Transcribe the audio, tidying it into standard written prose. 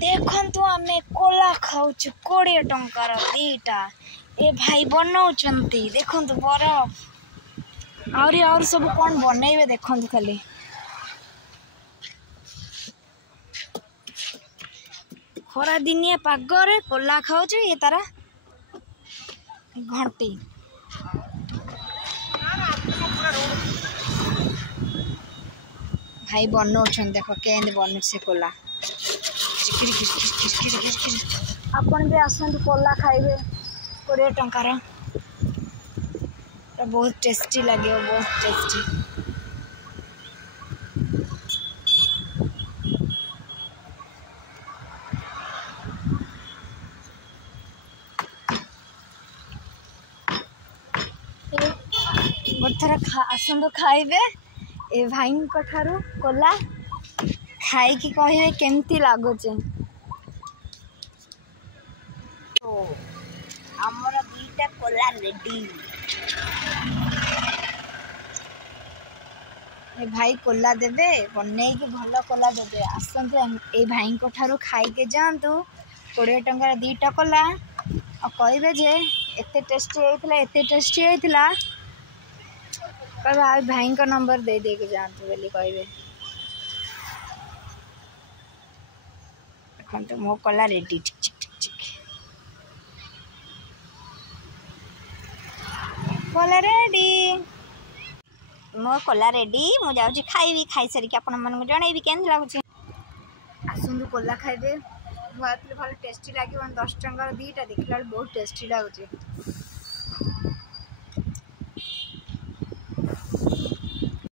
देखु आम कोला खाऊ 20 टंकार दीटा ए भाई बनाऊँच देखु बरफ और सब कौन बनइबे देखु खाली खरा दिनिया पागरे कोला खाऊच ये तारा घंटी भाई बनाऊँच देख के बनु से कोला आपन भी आसतु कोला खाइबे 20 टंकार बहुत टेस्टी लगे बहुत टेस्टी गोटे थर आसतु खाइबे ए भाई ठारू कोला खाई कि कहे केमती लगुच आमर 2टा कोला रेडी ए भाई कोला देबे बनई कि भल कोला देबे आसतु ए भाई ठारू खाई के जातु 20 टंकार 2टा कोला और कहे जे एते टेस्टी होता कहे भाई का नंबर दे दे के जातु बोली कहे तो मो कोला रेडी कोला रेडी मो कोला रेडी मु जाऊँ खाइबी खाई सारिक आपण मन जनइबी केन लगुच आसतु कोला खाइबे भल टेस्टी लगे 10 टंकार 2टा देखला बहुत टेस्टी लगुच।